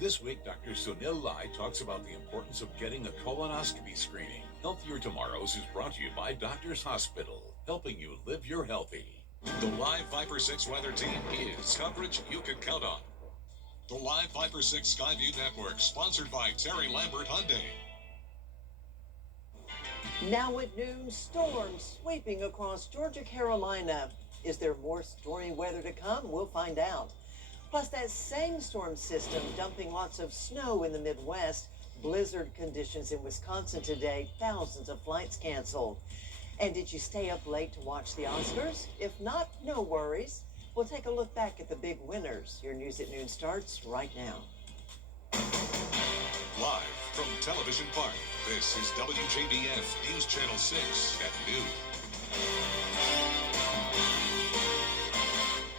This week, Dr. Sunil Lai talks about the importance of getting a colonoscopy screening. Healthier Tomorrows is brought to you by Doctors Hospital, helping you live your healthy. The Live Viper 6 weather team is coverage you can count on. The Live Viper 6 Skyview Network, sponsored by Terry Lambert Hyundai. Now at noon, storms sweeping across Georgia, Carolina. Is there more stormy weather to come? We'll find out. Plus, that same storm system dumping lots of snow in the Midwest. Blizzard conditions in Wisconsin today. Thousands of flights canceled. And did you stay up late to watch the Oscars? If not, no worries. We'll take a look back at the big winners. Your News at Noon starts right now. Live from Television Park, this is WJBF News Channel 6 at noon.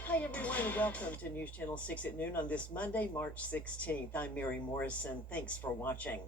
Hi, everyone. Welcome to News Channel 6 at noon on this Monday, March 16th. I'm Mary Morrison. Thanks for watching.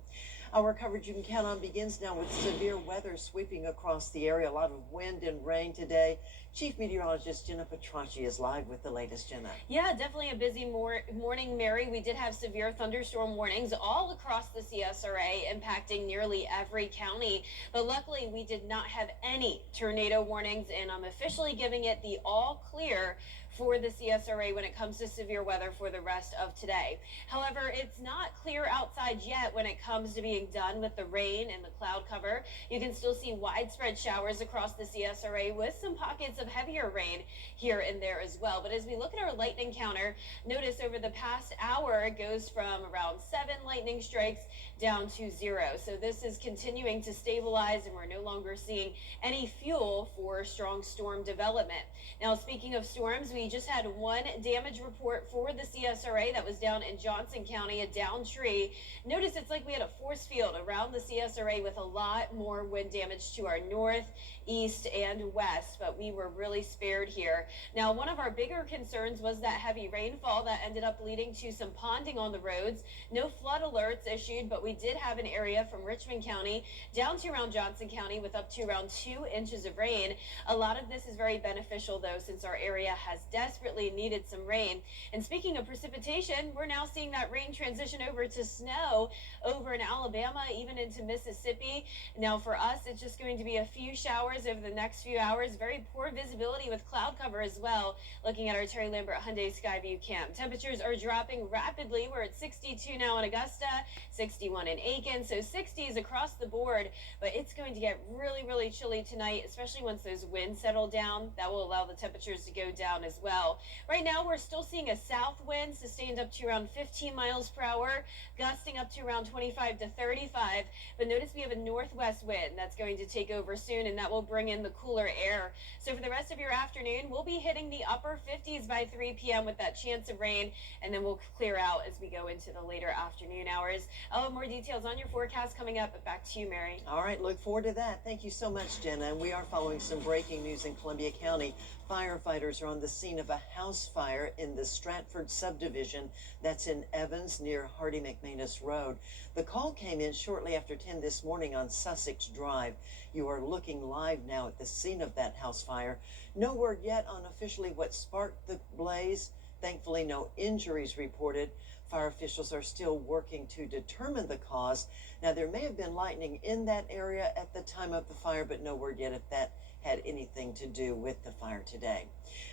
Our coverage you can count on begins now with severe weather sweeping across the area. A lot of wind and rain today. Chief Meteorologist Jenna Petracci is live with the latest. Jenna. Yeah, definitely a busy morning, Mary. We did have severe thunderstorm warnings all across the CSRA, impacting nearly every county. But luckily, we did not have any tornado warnings, and I'm officially giving it the all clear for the CSRA when it comes to severe weather for the rest of today. However, it's not clear outside yet when it comes to being done with the rain and the cloud cover. You can still see widespread showers across the CSRA with some pockets of heavier rain here and there as well. But as we look at our lightning counter, notice over the past hour, it goes from around 7 lightning strikes down to 0. So this is continuing to stabilize, and we're no longer seeing any fuel for strong storm development. Now, speaking of storms, we just had one damage report for the CSRA that was down in Johnson County, a downed tree. Notice it's like we had a force field around the CSRA with a lot more wind damage to our north, east, and west, but we were really spared here. Now, one of our bigger concerns was that heavy rainfall that ended up leading to some ponding on the roads. No flood alerts issued, but we did have an area from Richmond County down to around Johnson County with up to around 2 inches of rain. A lot of this is very beneficial, though, since our area has desperately needed some rain. And speaking of precipitation, we're now seeing that rain transition over to snow over in Alabama, even into Mississippi. Now, for us, it's just going to be a few showers over the next few hours. Very poor visibility with cloud cover as well. Looking at our Terry Lambert Hyundai Skyview cam, temperatures are dropping rapidly. We're at 62 now in Augusta, 61 in Aiken, so 60s across the board. But it's going to get really, really chilly tonight, especially once those winds settle down. That will allow the temperatures to go down as well. Right now, we're still seeing a south wind sustained up to around 15 miles per hour, gusting up to around 25 to 35. But notice we have a northwest wind that's going to take over soon, and that will bring in the cooler air. So for the rest of your afternoon, we'll be hitting the upper 50s by 3 p.m. with that chance of rain, and then we'll clear out as we go into the later afternoon hours. I'll have more details on your forecast coming up, but back to you, Mary. All right, look forward to that. Thank you so much, Jenna. And we are following some breaking news in Columbia County. Firefighters are on the scene of a house fire in the Stratford subdivision. That's in Evans near Hardy McManus Road. The call came in shortly after 10 this morning on Sussex Drive. You are looking live now at the scene of that house fire. No word yet on officially what sparked the blaze. Thankfully, no injuries reported. Fire officials are still working to determine the cause. Now, there may have been lightning in that area at the time of the fire, but no word yet if that had anything to do with the fire today.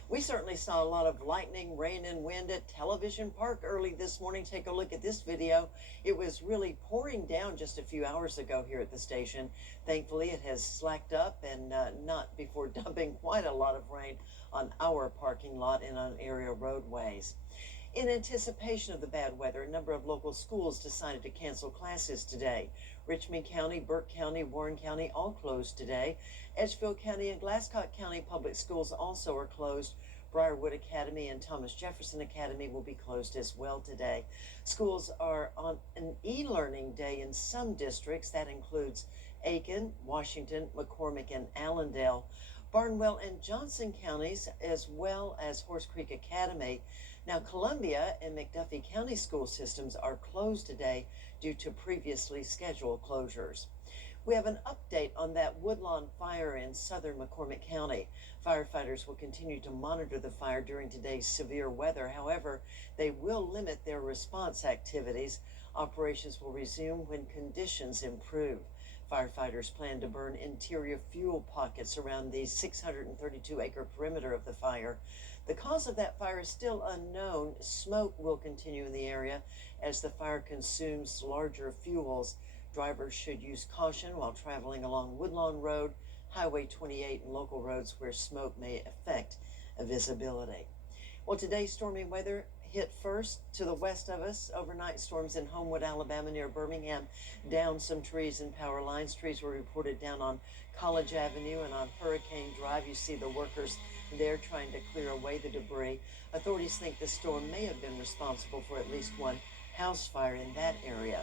We certainly saw a lot of lightning, rain, and wind at Television Park early this morning. Take a look at this video. It was really pouring down just a few hours ago here at the station. Thankfully, it has slacked up and not before dumping quite a lot of rain on our parking lot and on area roadways. In anticipation of the bad weather, a number of local schools decided to cancel classes today. Richmond County, Burke County, Warren County all closed today. Edgefield County and Glasscock County public schools also are closed. Briarwood Academy and Thomas Jefferson Academy will be closed as well today. Schools are on an e-learning day in some districts. That includes Aiken, Washington, McCormick, and Allendale. Barnwell and Johnson counties, as well as Horse Creek Academy. Now, Columbia and McDuffie County school systems are closed today due to previously scheduled closures. We have an update on that Woodlawn fire in southern McCormick County. Firefighters will continue to monitor the fire during today's severe weather. However, they will limit their response activities. Operations will resume when conditions improve. Firefighters plan to burn interior fuel pockets around the 632-acre perimeter of the fire. The cause of that fire is still unknown. Smoke will continue in the area as the fire consumes larger fuels. Drivers should use caution while traveling along Woodlawn Road, Highway 28, and local roads where smoke may affect visibility. Well, today's stormy weather hit first to the west of us. Overnight storms in Homewood, Alabama near Birmingham downed some trees and power lines. Trees were reported down on College Avenue and on Hurricane Drive. You see the workers there trying to clear away the debris. Authorities think the storm may have been responsible for at least one house fire in that area.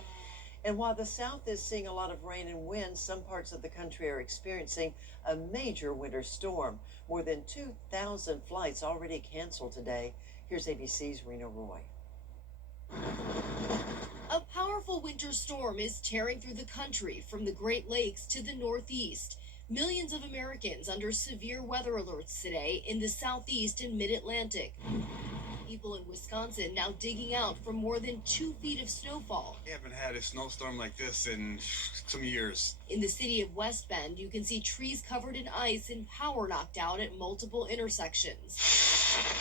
And while the South is seeing a lot of rain and wind, some parts of the country are experiencing a major winter storm. More than 2,000 flights already canceled today. Here's ABC's Rena Roy. A powerful winter storm is tearing through the country from the Great Lakes to the Northeast. Millions of Americans under severe weather alerts today in the Southeast and Mid-Atlantic. People in Wisconsin now digging out from more than 2 feet of snowfall. We haven't had a snowstorm like this in some years. In the city of West Bend, you can see trees covered in ice and power knocked out at multiple intersections.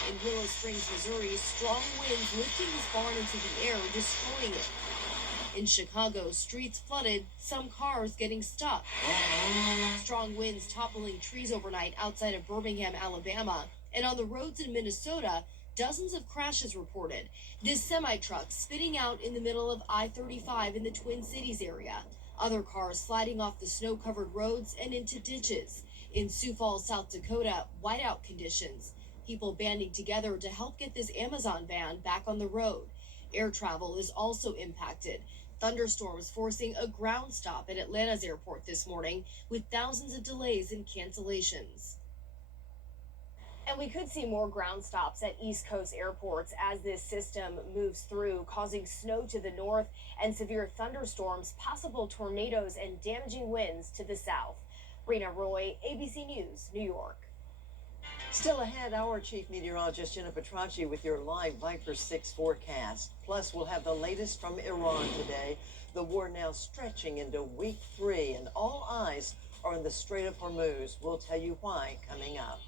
In Willow Springs, Missouri, strong winds lifting this barn into the air, destroying it. In Chicago, streets flooded, some cars getting stuck. Strong winds toppling trees overnight outside of Birmingham, Alabama. And on the roads in Minnesota, dozens of crashes reported. This semi-truck spitting out in the middle of I-35 in the Twin Cities area. Other cars sliding off the snow-covered roads and into ditches. In Sioux Falls, South Dakota, whiteout conditions. People banding together to help get this Amazon van back on the road. Air travel is also impacted. Thunderstorms forcing a ground stop at Atlanta's airport this morning, with thousands of delays and cancellations. And we could see more ground stops at East Coast airports as this system moves through, causing snow to the north and severe thunderstorms, possible tornadoes, and damaging winds to the south. Rena Roy, ABC News, New York. Still ahead, our chief meteorologist Jenna Petracci with your live Viper 6 forecast. Plus, we'll have the latest from Iran today. The war now stretching into week 3, and all eyes are on the Strait of Hormuz. We'll tell you why coming up.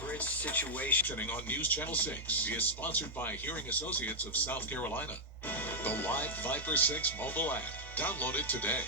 Bridge situation on News Channel 6 is sponsored by Hearing Associates of South Carolina. The live Viper 6 mobile app. Download it today.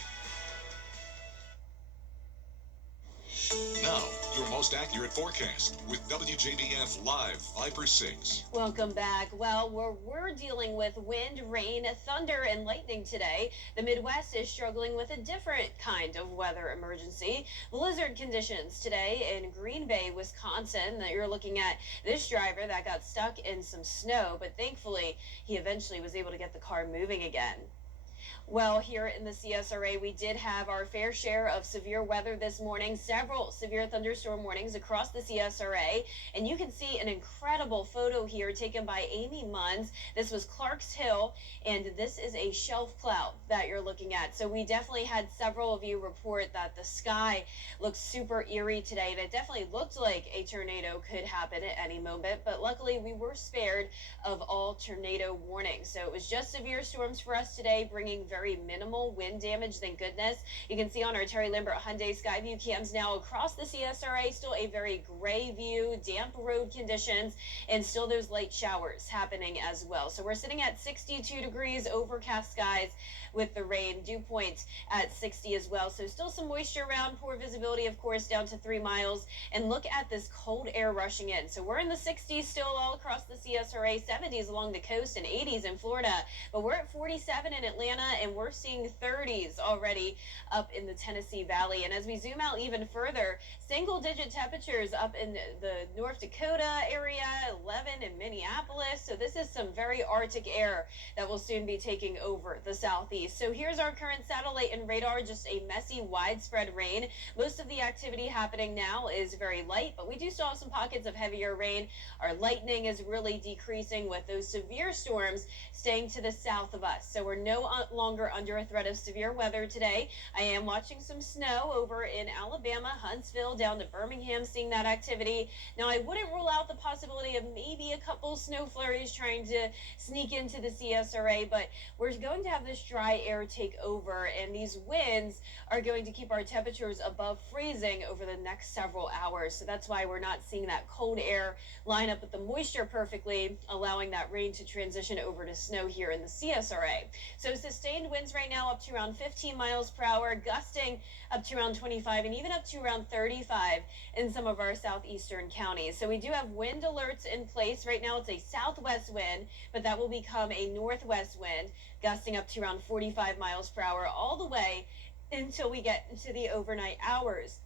Now, your most accurate forecast with WJBF Live Viper 6. Welcome back. Well, we're dealing with wind, rain, thunder, and lightning today. The Midwest is struggling with a different kind of weather emergency. Blizzard conditions today in Green Bay, Wisconsin. That you're looking at this driver that got stuck in some snow, but thankfully he eventually was able to get the car moving again. Well, here in the CSRA, we did have our fair share of severe weather this morning, several severe thunderstorm warnings across the CSRA. And you can see an incredible photo here taken by Amy Munns. This was Clark's Hill, and this is a shelf cloud that you're looking at. So we definitely had several of you report that the sky looks super eerie today, and it definitely looked like a tornado could happen at any moment. But luckily, we were spared of all tornado warnings. So it was just severe storms for us today, bringing very minimal wind damage, thank goodness. You can see on our Terry Lambert Hyundai Skyview cams now across the CSRA, still a very gray view, damp road conditions, and still those light showers happening as well. So we're sitting at 62 degrees, overcast skies with the rain, dew point at 60 as well. So still some moisture around, poor visibility, of course, down to 3 miles. And look at this cold air rushing in. So we're in the 60s still all across the CSRA, 70s along the coast, and 80s in Florida. But we're at 47 in Atlanta, and we're seeing 30s already up in the Tennessee Valley. And as we zoom out even further, single-digit temperatures up in the North Dakota area, 11 in Minneapolis. So this is some very Arctic air that will soon be taking over the southeast. So here's our current satellite and radar, just a messy, widespread rain. Most of the activity happening now is very light, but we do still have some pockets of heavier rain. Our lightning is really decreasing with those severe storms staying to the south of us. So we're no longer under a threat of severe weather today. I am watching some snow over in Alabama, Huntsville, down to Birmingham, seeing that activity. Now, I wouldn't rule out the possibility of maybe a couple snow flurries trying to sneak into the CSRA, but we're going to have this dry air take over, and these winds are going to keep our temperatures above freezing over the next several hours. So that's why we're not seeing that cold air line up with the moisture perfectly, allowing that rain to transition over to snow here in the CSRA. So sustained winds right now up to around 15 miles per hour, gusting up to around 25 and even up to around 35 in some of our southeastern counties. So we do have wind alerts in place. Right now it's a southwest wind, but that will become a northwest wind, gusting up to around 45 miles per hour all the way until we get into the overnight hours.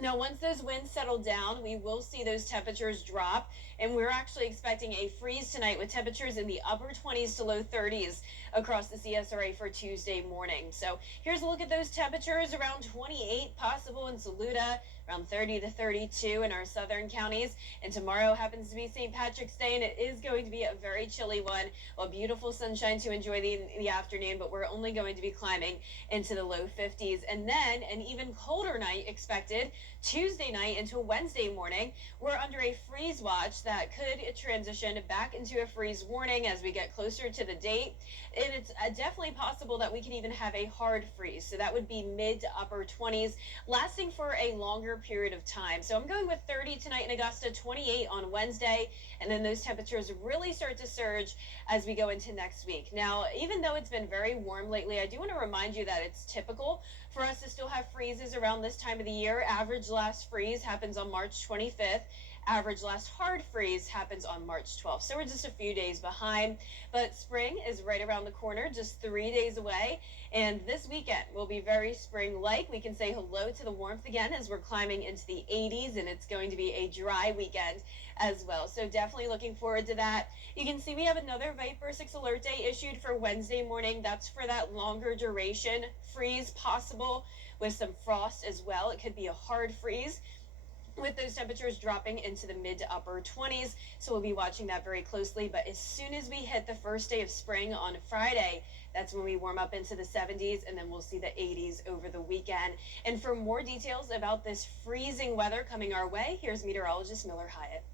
Now, once those winds settle down, we will see those temperatures drop, and we're actually expecting a freeze tonight with temperatures in the upper 20s to low 30s across the CSRA for Tuesday morning. So here's a look at those temperatures: around 28 possible in Saluda, around 30 to 32 in our southern counties. And tomorrow happens to be St. Patrick's Day, and it is going to be a very chilly one. Well, beautiful sunshine to enjoy the afternoon, but we're only going to be climbing into the low 50s. And then an even colder night expected Tuesday night into Wednesday morning. We're under a freeze watch that could transition back into a freeze warning as we get closer to the date. And it's definitely possible that we can even have a hard freeze. So that would be mid to upper 20s, lasting for a longer period of time. So I'm going with 30 tonight in Augusta, 28 on Wednesday, and then those temperatures really start to surge as we go into next week. Now, even though it's been very warm lately, I do want to remind you that it's typical for us to still have freezes around this time of the year. Average last freeze happens on March 25th. Average last hard freeze happens on March 12th. So we're just a few days behind, but spring is right around the corner, just 3 days away. And this weekend will be very spring-like. We can say hello to the warmth again as we're climbing into the 80s, and it's going to be a dry weekend as well. So definitely looking forward to that. You can see we have another Viper 6 alert day issued for Wednesday morning. That's for that longer duration freeze possible with some frost as well. It could be a hard freeze, with those temperatures dropping into the mid to upper 20s. So we'll be watching that very closely. But as soon as we hit the first day of spring on Friday, that's when we warm up into the 70s, and then we'll see the 80s over the weekend. And for more details about this freezing weather coming our way, here's meteorologist Miller Hyatt.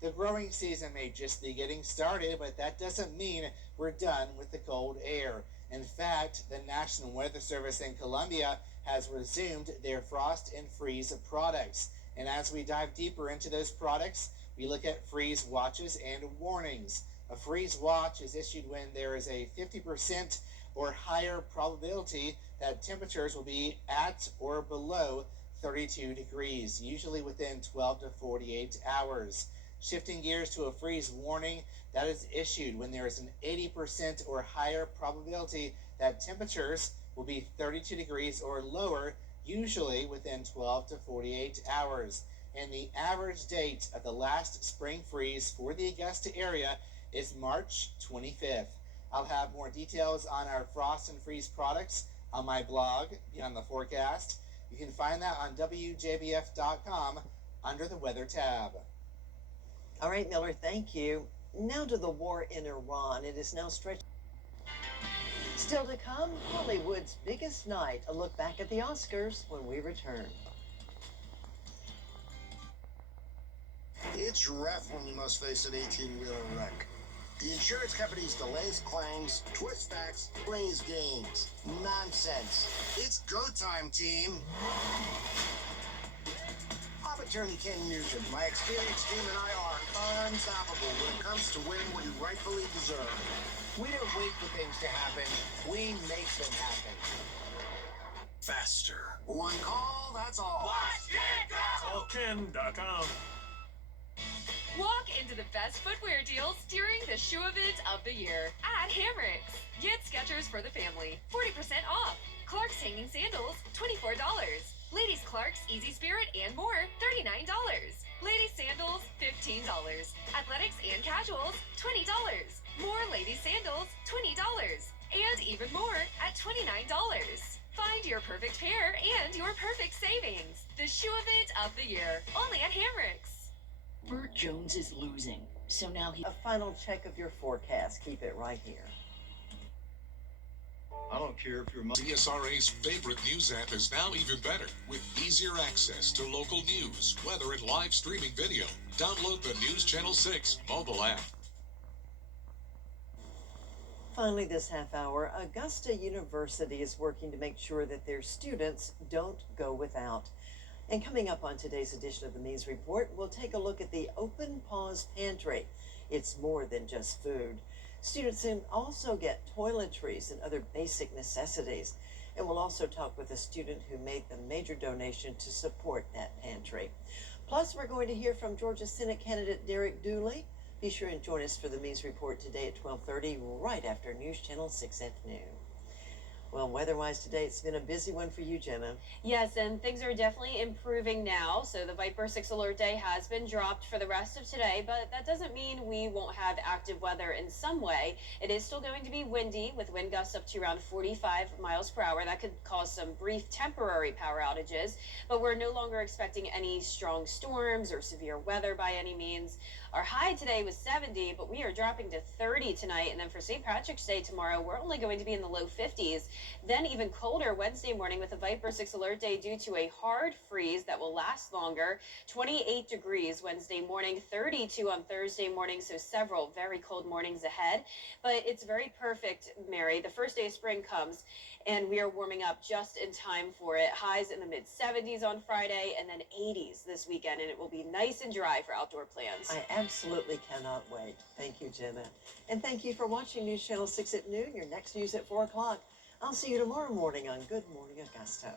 The growing season may just be getting started, but that doesn't mean we're done with the cold air. In fact, the National Weather Service in Columbia has resumed their frost and freeze products. And as we dive deeper into those products, we look at freeze watches and warnings. A freeze watch is issued when there is a 50% or higher probability that temperatures will be at or below 32 degrees, usually within 12 to 48 hours. Shifting gears to a freeze warning, that is issued when there is an 80% or higher probability that temperatures will be 32 degrees or lower, usually within 12 to 48 hours. And the average date of the last spring freeze for the Augusta area is March 25th. I'll have more details on our frost and freeze products on my blog, Beyond the Forecast. You can find that on WJBF.com under the Weather tab. All right, Miller, thank you. Now to the war in Iran. It is now stretched. Still to come, Hollywood's biggest night. A look back at the Oscars when we return. It's rough when you must face an 18-wheeler wreck. The insurance companies delays claims, twist facts, plays games. Nonsense. It's go time, team. I'm attorney Ken Nugent. My experienced team and I are unstoppable when it comes to winning what you rightfully deserve. We don't wait for things to happen. We make them happen. Faster. One call, that's all. CallKen.com. Walk into the best footwear deals during the shoe event of the year at Hamrick's. Get Skechers for the family, 40% off. Clark's hanging sandals, $24. Ladies Clark's Easy Spirit and more, $39. Ladies sandals, $15. Athletics and casuals, $20. More ladies sandals, $20. And even more at $29. Find your perfect pair and your perfect savings. The shoe event of the year, only at Hamrick's. Bert Jones is losing, so now he... A final check of your forecast. Keep it right here. I don't care if you're CSRA's favorite news app is now even better with easier access to local news, weather, and live streaming video. Download the News Channel 6 mobile app. Finally, this half hour, Augusta University is working to make sure that their students don't go without. And coming up on today's edition of the Means Report, we'll take a look at the Open Paws Pantry. It's more than just food. Students can also get toiletries and other basic necessities. And we'll also talk with a student who made the major donation to support that pantry. Plus, we're going to hear from Georgia Senate candidate Derek Dooley. Be sure and join us for the Means Report today at 12:30, right after News Channel 6 at noon. Well, weather-wise today, it's been a busy one for you, Jenna. Yes, and things are definitely improving now. So the Viper 6 alert day has been dropped for the rest of today, but that doesn't mean we won't have active weather in some way. It is still going to be windy with wind gusts up to around 45 miles per hour. That could cause some brief temporary power outages, but we're no longer expecting any strong storms or severe weather by any means. Our high today was 70, but we are dropping to 30 tonight. And then for St. Patrick's Day tomorrow, we're only going to be in the low 50s. Then even colder Wednesday morning with a Viper 6 alert day due to a hard freeze that will last longer. 28 degrees Wednesday morning, 32 on Thursday morning. So several very cold mornings ahead. But it's very perfect, Mary. The first day of spring comes and we are warming up just in time for it. Highs in the mid 70s on Friday and then 80s this weekend. And it will be nice and dry for outdoor plans. I absolutely cannot wait. Thank you, Jenna. And thank you for watching News Channel 6 at noon. Your next news at 4 o'clock. I'll see you tomorrow morning on Good Morning Augusta.